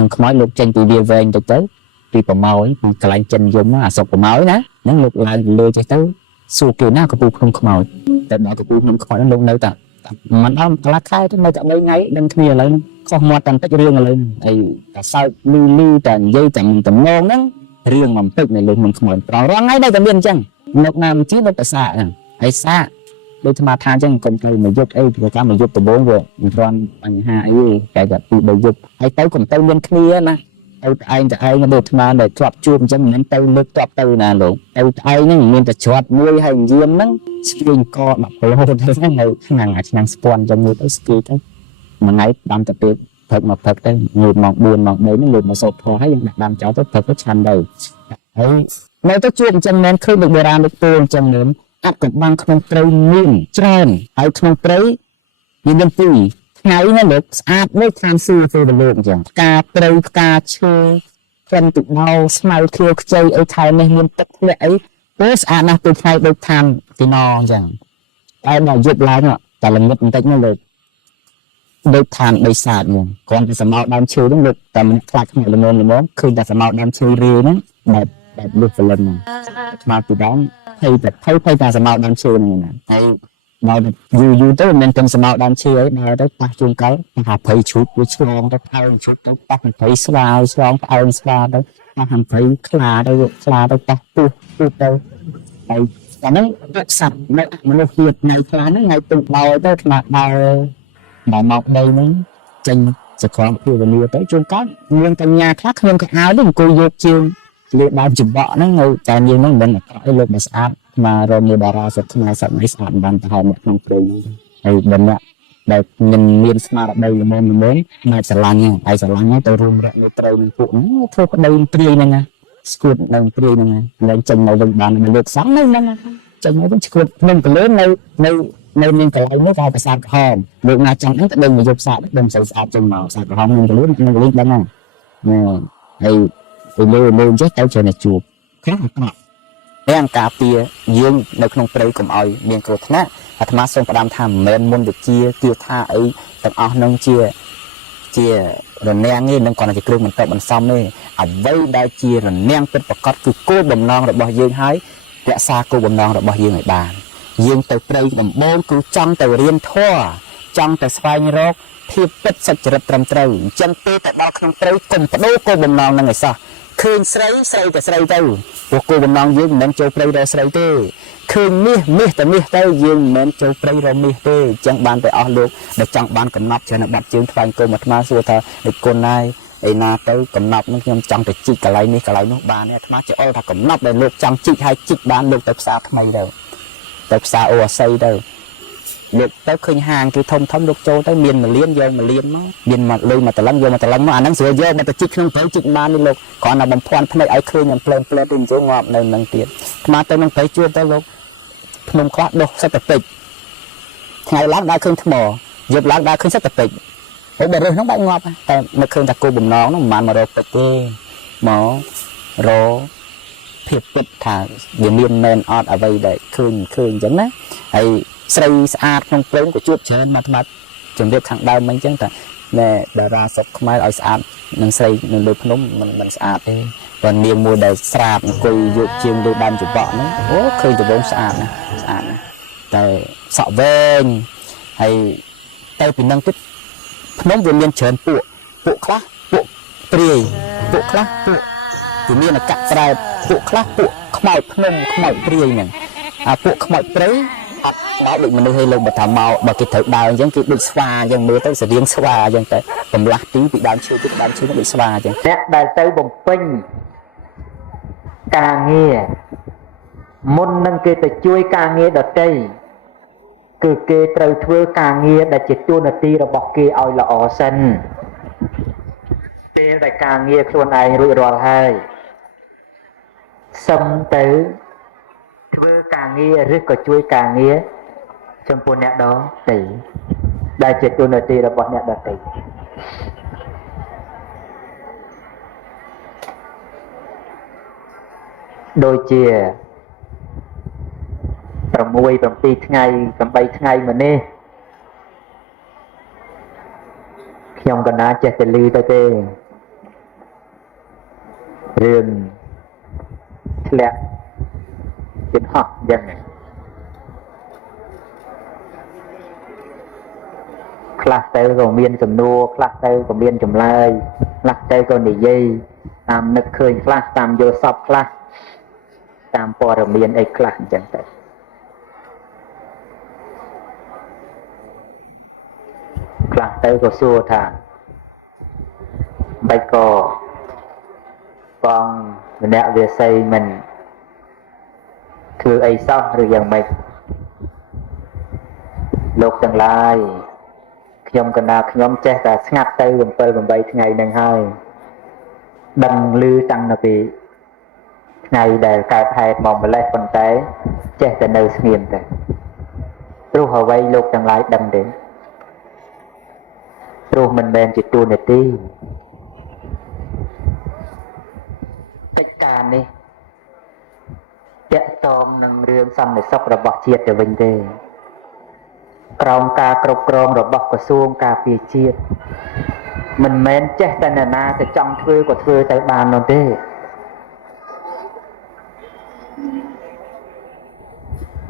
នឹងខ្មោចលោកចេញពីវាវែងទៅពីប្រម៉ោយពីកន្លែងចិនយំអាសុកប្រម៉ោយណាហ្នឹងលោកឡើងលើចេះទៅសួរគេណាកពូក្នុងខ្មោចតែដល់កពូក្នុងខ្មោចហ្នឹងលោកនៅតែមិនដល់កន្លះខែទៅនៅតែ3ថ្ងៃដឹងគ្នាឥឡូវហ្នឹងខុសមាត់តែបន្តិចរឿងឥឡូវហ្នឹងហើយតែសើចលឺតែនិយាយតែតំណងហ្នឹងរឿងមកទឹកនៅលើក្នុងខ្មោចប្រងរងថ្ងៃនៅតែមានអញ្ចឹងនៅណាមជានៅតែសាកហ្នឹងហើយសាកដូចអាត្មាថាអញ្ចឹងកុំទៅមកយប់អីព្រោះការមកយប់ដំបូងវាមិនទាន់បញ្ហាអីទេតែពី3យប់ហើយទៅកុំទៅមានគ្នាណាទៅឯងទៅឯងដូចអាត្មាដែលជាប់ជួបអញ្ចឹងមិនទៅលើកតបទៅណាលោកទៅឯងហ្នឹងមានតែច្រត់មួយហើយយាមហ្នឹងស្គីងក10គីឡូទៅហ្នឹងនៅឆ្នាំស្ពាន់អញ្ចឹងមួយទៅស្គីទៅមួយថ្ងៃដាំតែពេលព្រឹកមកព្រឹកទៅងើបម៉ោង4ម៉ោង3ហ្នឹងលើកមកសោតធោះហើយយើងដាក់ដាំចោលទៅព្រឹកទៅឆាន់ទៅហើយនៅទៅជួបអញ្ចឹងមែនឃើញដូចបុរាណដូចពូអញ្ចឹងនឹងអត់កំបាំងក្នុងព្រៃមានច្រើនហើយក្នុងព្រៃមានពីរថ្ងៃនេះលោកស្អាតនេះតាមស៊ីទៅលោកអញ្ចឹងផ្កាព្រៃផ្កាឈើក្លិនទឹកដោស្មៅខៀវខ្ចីអីថែមនេះមានទឹកធ្លាក់អីទៅស្អាតណាស់ទៅថ្ងៃដូចតាមទីណអញ្ចឹងតែដល់យប់ឡើងតែល្ងឹតបន្តិចនោះលោកដូចឋានដីសាទហ្នឹងគ្រាន់តែសម្ោដើមឈើហ្នឹងលោកតែមិនខ្លាចខ្មោចល្មមឃើញតែសម្ោដើមឈើរាហ្នឹងបែបលុះព្រលឹមហ្នឹងស្មាពីដើមភ័យតែសម្ោដើមឈើហ្នឹងណាហើយដល់យូរទៅមិនមែនទាំងសម្ោដើមឈើអីដល់ទៅប៉ះជួងកលថាភ័យឈូតវាឆ្លងទៅផ្អើងឈូតទៅប៉ះភ័យស្វាឆ្លងផ្អើងស្វាទៅប៉ះភ័យខ្លាទៅប៉ះពុះទៅហើយតែហ្នឹងទឹកសัตว์នៅមនុស្សជាតិថ្ងៃខ្លះហ្នឹងថ្ងៃទឹកដោយទៅខ្លាដើរមកដីហ្នឹងចេញសក្រមភាវនាទៅជួនកាលមានកញ្ញាខ្លះគ្មានកៅអៅទេអង្គុយយកជើងលើដើមចំបក់ហ្នឹងនៅតែយើងហ្នឹងមិនអក្រក់ឯងលោកមិនស្អាតមករមតារាសត្វខ្មែរសត្វនេះស្អាតបានទៅហើយអ្នកក្នុងព្រៃហ្នឹងហើយមិនអ្នកដែលមានស្មារតីល្មមមកស្រឡាញ់ហ្នឹងហើយស្រឡាញ់ហ្នឹងទៅរួមរកនៅព្រៃនឹងពួកហ្នឹងធ្វើប្តីព្រាយហ្នឹងស្គួតនៅព្រាយហ្នឹងឡើងចេញមកវិញបានលើកសងហ្នឹងចេញមកវិញស្គួតក្នុងកលឿននៅមានកន្លែងនោះក៏ប្រាសាទក្រហមលោកណាចង់ហ្នឹងទៅដឹងមកយកសាកដឹងស្អីស្អាតចេញមកសាកក្រហមនឹងកលឿននឹងកលឿនដឹងហ្នឹងហើយទៅលើចេះទៅច្រើនតែជួបខ្លះអាក្រក់តែអង្គការពារយើងនៅក្នុងព្រៃកុំឲ្យមានគ្រោះថ្នាក់អាត្មាសូមផ្ដាំថាមិនមែនមុនវិជាទាថាអីទាំងអស់ហ្នឹងជារនាំងទេនឹងគ្រាន់តែជាគ្រឿងបន្ទាប់បន្សំទេអ្វីដែលជារនាំងពិតប្រាកដគឺគោលបំណងរបស់យើងហើយរក្សាគោលបំណងរបស់យើងឲ្យបានយើងទៅព្រៃដំបូងគឺចង់ទៅរៀនធម៌ចង់ទៅស្វែងរកភាពពិតសុចរិតត្រឹមត្រូវអញ្ចឹងពេលទៅដល់ក្នុងព្រៃកុំបដូរគោលបំណងនឹងឲ្យសោះឃើញស្រីតែស្រីទៅព្រោះគោលបំណងយើងមិនមែនចូលព្រៃរកស្រីទេឃើញមាសទៅយើងមិនមែនចូលព្រៃរកមាសទេអញ្ចឹងបានទៅអស់លោកដែលចង់បានកំណត់ច្រើនបាត់ជើងថ្វាយគុំអាត្មាសួរថាដូចគុណណាយឯណាទៅកំណត់នឹងខ្ញុំចង់ទៅជីកកន្លែងនេះកន្លែងនោះបានអាត្មាចេះអល់ថាកំណត់ដែលលោកចង់ជីកហើយជីកបានលោកទៅផ្សារថ្មីទៅផ្សារអូអាស័យទៅលោកទៅឃើញហាងគេធំលោកចូលទៅមាន1លានយក1លានមកមានមកលុយមកតឡឹងយកមកតឡឹងមកអាហ្នឹងស្រួលយកមកទៅជីកក្នុងព្រៃជីកបាននេះលោកគ្រាន់តែបំភាន់ភ្នែកឲ្យឃើញតែផ្លែទៅអញ្ចឹងងាប់នៅនឹងទៀតស្មាទៅនឹងព្រៃជួបទៅលោកភ្នំខ្លះដុះសេដ្ឋពេជ្រថ្ងៃឡើងដើរឃើញថ្មយប់ឡើងដើរឃើញសេដ្ឋពេជ្រហើយបើរើសហ្នឹងបែកងាប់តែនៅឃើញតែគោបំណងហ្នឹងមិនបានមករកពេជ្រទេមករកភាពពិតថាវាមានមែនអត់អ្វីដែលឃើញអញ្ចឹងណាហើយស្រីស្អាតក្នុងព្រៃក៏ជួបច្រើនមកថ្មជំរាបខាងដើមមិនអញ្ចឹងតែតារាសុខខ្មែរឲ្យស្អាតនឹងស្រីនៅលើភ្នំមិនស្អាតទេតែនាងមួយដែលស្រាបអង្គុយយកជាងលើដើមច្បក់ហ្នឹងអូឃើញដំបងស្អាតណាតែសក់វែងហើយទៅពីនឹងទៀតភ្នំវាមានច្រើនពួកខ្លះពួកព្រាយពួកខ្លះពួកវាមានអកប្រែពួកខ្លះពួកខ្មោចភ្នំខ្មោចព្រាយហ្នឹងពួកខ្មោចព្រៃអត់មកដូចមនុស្សឲ្យលោកបើថាមកបើគេត្រូវដើរអញ្ចឹងគេដូចស្វាអញ្ចឹងមើលទៅស្រៀងស្វាអញ្ចឹងតែកម្លាស់ទីពីដើមឈើទៅដើមឈើដូចស្វាអញ្ចឹងអ្នកដែលទៅបំពេញការងារមុននឹងគេទៅជួយការងារដទៃគឺគេត្រូវធ្វើការងារដែលជាតួនាទីរបស់គេឲ្យល្អសិនពេលដែលការងារខ្លួនឯងរួចរាល់ហើយសឹមទៅធ្វើការងារឬក៏ជួយការងារចំពោះអ្នកដទៃដែលជាតួនាទីរបស់អ្នកដទៃដូចជា6 7ថ្ងៃ8ថ្ងៃម្នេះខ្ញុំកណាចេះតែលឺទៅទេ រឿងធ្លាក់ចិត្តហោះយ៉ាងខ្លះទៅក៏មានសំណួរខ្លះទៅក៏មានចម្លើយខ្លះទៅក៏និយាយតាមនឹកឃើញខ្លះតាមយល់សពខ្លះតាមព័ត៌មានអីខ្លះអញ្ចឹងទៅខ្លះទៅក៏សួរថាបែបក៏បងម្នាក់វាស័យមិនធ្វើអីសោះឬយ៉ាងម៉េចលោកទាំងឡាយខ្ញុំកណាខ្ញុំចេះតែស្ងាត់ទៅ7 8ថ្ងៃនឹងហើយដឹងឮតាំងពីថ្ងៃដែលកើតហេតុមកម្លេះប៉ុន្តែចេះតែនៅស្ងៀមទៅព្រោះអ្វីលោកទាំងឡាយដឹងទេព្រោះមិនមែនជាតួនាទីកិច្ចការនេះតាក់ទងនឹងរឿងសន្តិសុខរបស់ជាតិទៅវិញទេក្រោមការគ្រប់គ្រងរបស់ក្រសួងការពារជាតិមិនមែនចេះតែអ្នកណាទៅចង់ធ្វើក៏ធ្វើទៅបាននោះទេ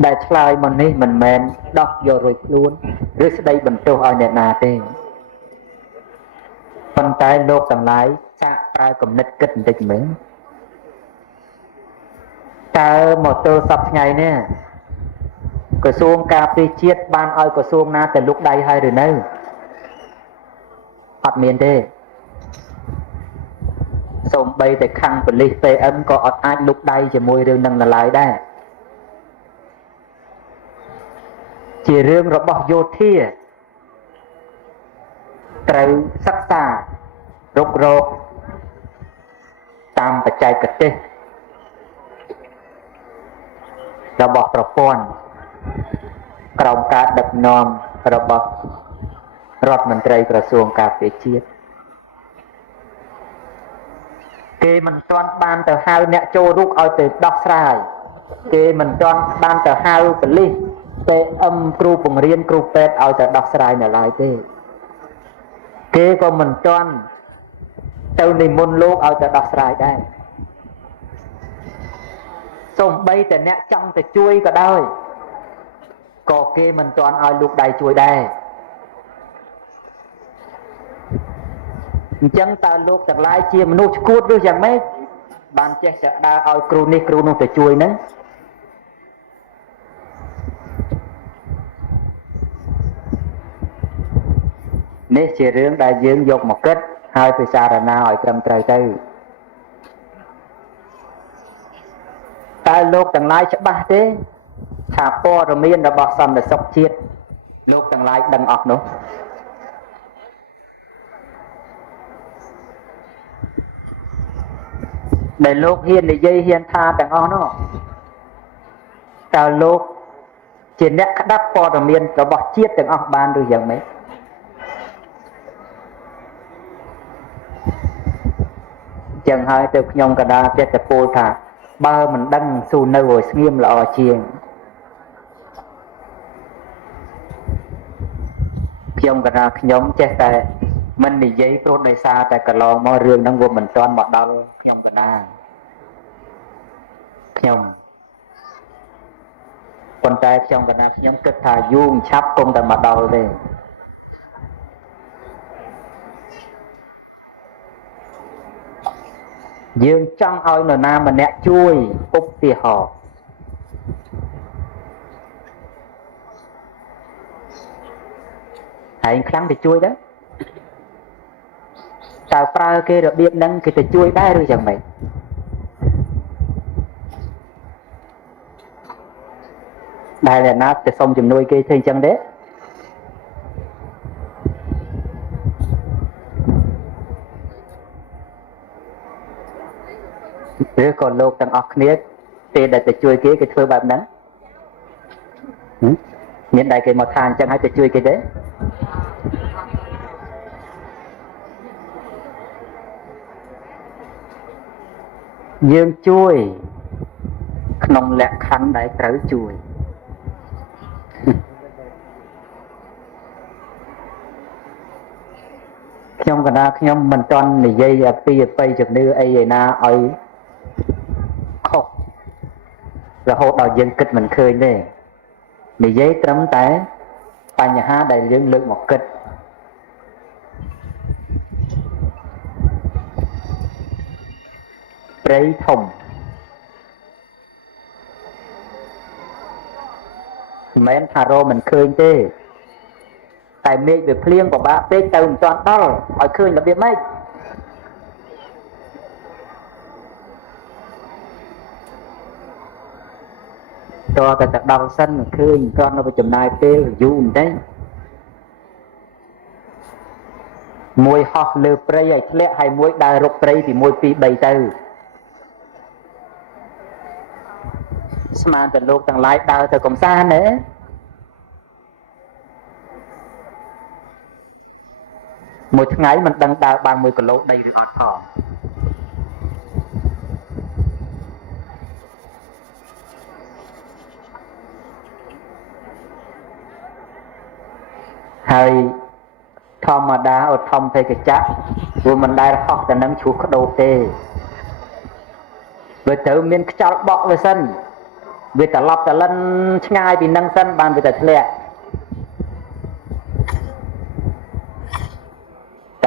ដែលឆ្លើយមកនេះមិនមែនដោះយករួចខ្លួនឬស្ដីបន្ទោសឲ្យអ្នកណាទេប៉ុន្តែលោកទាំងឡាយសាកប្រើគំនិតគិតបន្តិចមើលតើមកទល់សប្តាហ៍ថ្ងៃនេះក្រសួងការពារជាតិបានឲ្យក្រសួងណាទៅលុកដៃហើយឬនៅអត់មានទេសូម្បីតែខាងប៉ូលីស PM ក៏អត់អាចលុកដៃជាមួយរឿងនឹងឡើយដែរជារឿងរបស់យោធាត្រូវសិក្សារុករកតាមបច្ចេកទេសរបស់ប្រព័ន្ធក្រោមការដឹកនាំរបស់រដ្ឋមន្ត្រីក្រសួងការពារជាតិគេមិនទាន់បានទៅហៅអ្នកចូលរូបឲ្យទៅដោះស្រាយគេមិនទាន់បានទៅហៅប៉ូលីស PM គ្រូបង្រៀនគ្រូពេទ្យឲ្យទៅដោះស្រាយនៅឡើយទេគេក៏មិនទាន់ទៅនិមន្តលោកឲ្យទៅដោះស្រាយដែរសូម្បីតែអ្នកចង់ទៅជួយក៏ដោយក៏គេមិនទាន់ឲ្យលោកដៃជួយដែរអញ្ចឹងតើលោកទាំងឡាយជាមនុស្សឈួតឬយ៉ាងម៉េចបានចេះតែដើរឲ្យគ្រូនេះគ្រូនោះទៅជួយហ្នឹងនេះជារឿងដែលយើងយកមកគិតហើយពិចារណាឲ្យត្រឹមត្រូវទៅតើលោកទាំងឡាយច្បាស់ទេថាព័ត៌មានរបស់សន្តិសុខជាតិលោកទាំងឡាយដឹងអស់នោះដែលលោកហ៊ាននិយាយហ៊ានថាទាំងអស់នោះតើលោកជាអ្នកក្តាប់ព័ត៌មានរបស់ជាតិទាំងអស់បានឬយ៉ាងម៉េចចឹងហើយទៅខ្ញុំកដាចេះតែពោលថាបើមិនដឹងស៊ូនៅឲ្យស្ងៀមល្អជាងខ្ញុំកដាខ្ញុំចេះតែមិននិយាយព្រោះដោយសារតែកន្លងមករឿងហ្នឹងវាមិនទាន់មកដល់ខ្ញុំកដាខ្ញុំប៉ុន្តែខ្ញុំកណាខ្ញុំគិតថាយូរឆាប់គង់តែមកដល់ទេយើងចង់ឲ្យនរណាម្នាក់ជួយឧទាហរណ៍ឯងខ្លាំងទៅជួយដែរតើប្រើគេរបៀបហ្នឹងគេទៅជួយដែរឬយ៉ាងម៉េចដែលអ្នកណាទៅសុំជំនួយគេធ្វើអញ្ចឹងទេឬក៏លោកទាំងអស់គ្នាពេលដែលទៅជួយគេធ្វើបែបហ្នឹងមានតែគេមកថាអញ្ចឹងហើយទៅជួយគេទេយើងជួយក្នុងលក្ខខណ្ឌដែលត្រូវជួយខ ខ្ញុំកណាខ្ញុំមិនតន់និយាយពីអបិយជំនឿអីឯណាឲ្យខុសរហូតដល់យើងគិតមិនឃើញទេនិយាយត្រឹមតែបញ្ហាដែលយើងលើកមកគិតព្រៃធំមិនមែនថារមិនឃើញទេតែមេឃវាភ្លៀងពិបាកពេកទៅមិនទាន់ដល់ឲ្យឃើញរបៀបម៉េចតើតែដល់សិនឃើញគ្រាន់តែចំណាយពេលយូរបន្តិចមួយហោះលើព្រៃឲ្យធ្លាក់ហើយមួយដើររកព្រៃពី1 2 3ទៅស្មានតែលោកទាំងឡាយដើរទៅកំសាន្តណាមួយថ្ងៃមិនដឹងដើរបាន1 គីឡូដីឬអត់ផងហើយធម្មតាឧទ្ធម្ភេកចៈព្រោះមិនដែលហោះទៅនឹងឈូសក្ដោបទេវាត្រូវមានខ្យល់បក់វាសិនវាត្រឡប់ត្រលិនឆ្ងាយពីនឹងសិនបានវាទៅធ្លាក់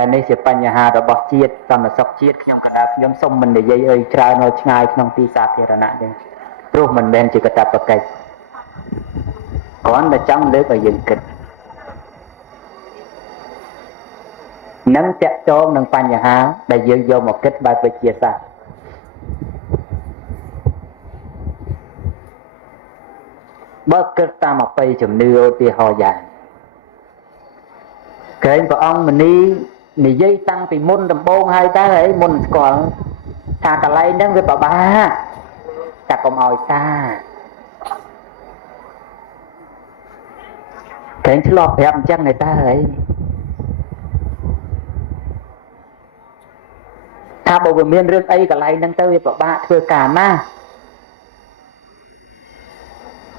តែនេះជាបញ្ហារបស់ជាតិសន្តិសុខជាតិខ្ញុំកណ្ដាលខ្ញុំសូមមិននិយាយអីច្រើននៅឆ្ងាយក្នុងទីសាធារណៈទេព្រោះមិនមែនជាកាតព្វកិច្ចគ្រាន់តែចង់លើកឲ្យយើងគិតនឹងតាក់ទងនឹងបញ្ហាដែលយើងយកមកគិតបែបវិទ្យាសាស្ត្របើគិតតាមអបិយជំនឿឧទាហរណ៍យ៉ាងក្រែងព្រះអង្គមុនីនិយាយតាំងពីមុនដំបូងហើយតើអីមុនស្គាល់ថាកន្លែងហ្នឹងវាពិបាកតែកុំឲ្យសាក្រែងឆ្លប់ប្រាប់អញ្ចឹងឯតើអីថាបើវាមានរឿងអីកន្លែងហ្នឹងទៅវាពិបាកធ្វើការណា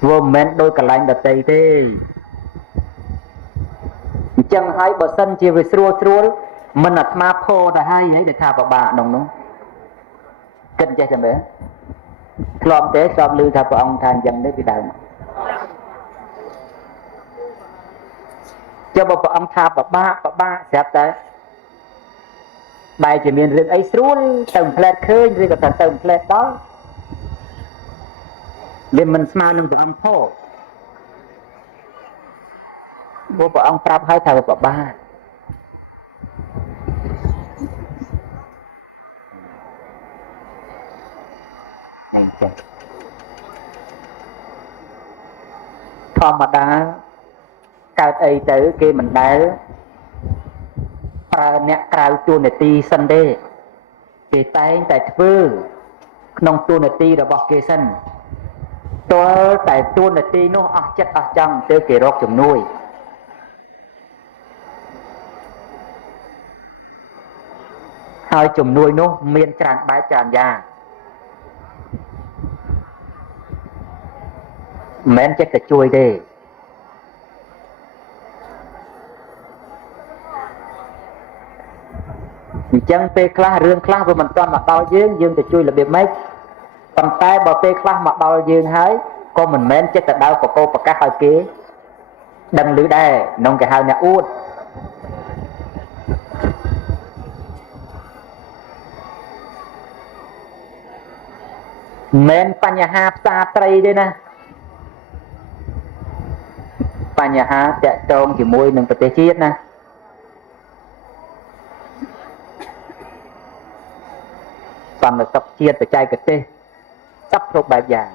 វាមិនមែនដោយកន្លែងដតីទេអញ្ចឹងហើយបើសិនជាវាស្រួលមិនអាត្មាផោទៅហើយដែលថាពិបាកក្នុងនោះគិតចេះតែមើលធ្លាប់ទេស្រាប់ឮថាព្រះអង្គថាអញ្ចឹងទេពីដើមចុះបើព្រះអង្គថាពិបាកស្រាប់តែបែរជាមានរឿងអីស្រួលទៅផ្លែតឃើញឬក៏ទៅផ្លែតដល់វាមិនស្មើនឹងព្រះអង្គផងព្រោះព្រះអង្គប្រាប់ឲ្យថាវាពិបាកអញ្ចឹងធម្មតាកើតអីទៅគេមិនដែលប្រើអ្នកក្រៅតួនាទីសិនទេគេតែងតែធ្វើក្នុងតួនាទីរបស់គេសិនតើតែតួនាទីនោះអស់ចិត្តអស់ចង់ទៅគេរកជំនួយហើយជំនួយនោះមានច្រើនបែបច្រើនយ៉ាងមិនមែនចេះតែជួយទេអញ្ចឹងពេលខ្លះរឿងខ្លះវាមិនទាន់មកដល់យើងទៅជួយរបៀបម៉េចប៉ុន្តែបើពេលខ្លះមកដល់យើងហើយក៏មិនមែនចេះតែដើរប្រកោប្រកាសឲ្យគេដឹងឮដែរក្នុងគេហៅអ្នកអួតមិនបញ្ហាផ្សារត្រីទេណាបញ្ហាតាក់ទងជាមួយនឹងប្រទេសជាតិណាសន្តិសុខជាតិបច្ចេកទេសសពគ្រប់បែបយ៉ាង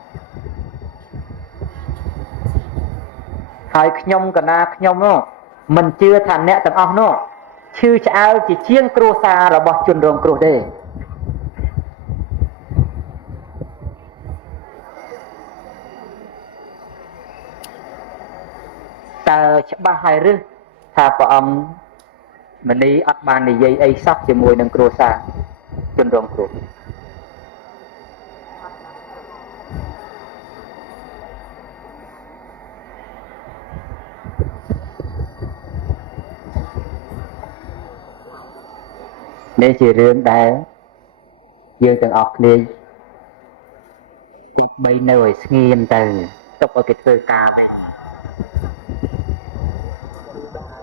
ហើយខ្ញុំកណាខ្ញុំនោះមិនជឿថាអ្នកទាំងអស់នោះឈឺឆ្អែលជាជាងគ្រួសាររបស់ជនរងគ្រោះទេតើច្បាស់ហើយឬថាព្រះអង្គមនីអត់បាននិយាយអីសោះជាមួយនឹងគ្រួសារជនរងគ្រោះ នេះជារឿងដែលយើងទាំងអស់គ្នាទី3នៅឲ្យស្ងៀមទៅទុកឲ្យគេធ្វើការវិញ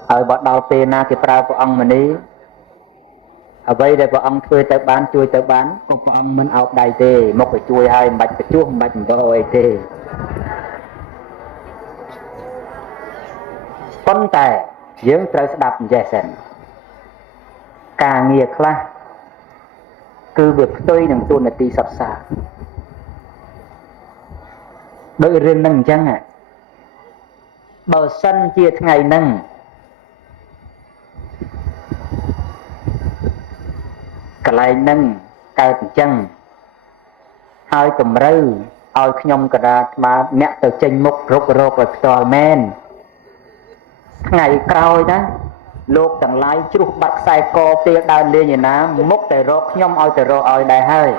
ហើយបើដល់ពេលណាគេប្រើព្រះអង្គមកនេះអ្វីដែលព្រះអង្គធ្វើទៅបានជួយទៅបានក៏ព្រះអង្គមិនអោបដៃទេមកទៅជួយហើយមិនបាច់បញ្ជួសមិនបាច់អំបោអីទេប៉ុន្តែយើងត្រូវស្ដាប់អញ្ចេះសិនការងារខ្លះគឺវាផ្ទុយនឹងទូនាទីសត្វសាដោយរឿងហ្នឹងអញ្ចឹងបើសិនជាថ្ងៃហ្នឹងកន្លែងហ្នឹងកើតអញ្ចឹងហើយតម្រូវឲ្យខ្ញុំកដាស្មាអ្នកទៅចេញមុខរុករកឲ្យផ្ទាល់មែនថ្ងៃក្រោយណាលោកទាំងឡាយជ្រុះបាត់ខ្សែកពេលដើរលេងឯណាមុខតែរកខ្ញុំឲ្យទៅរកឲ្យដែរហើយ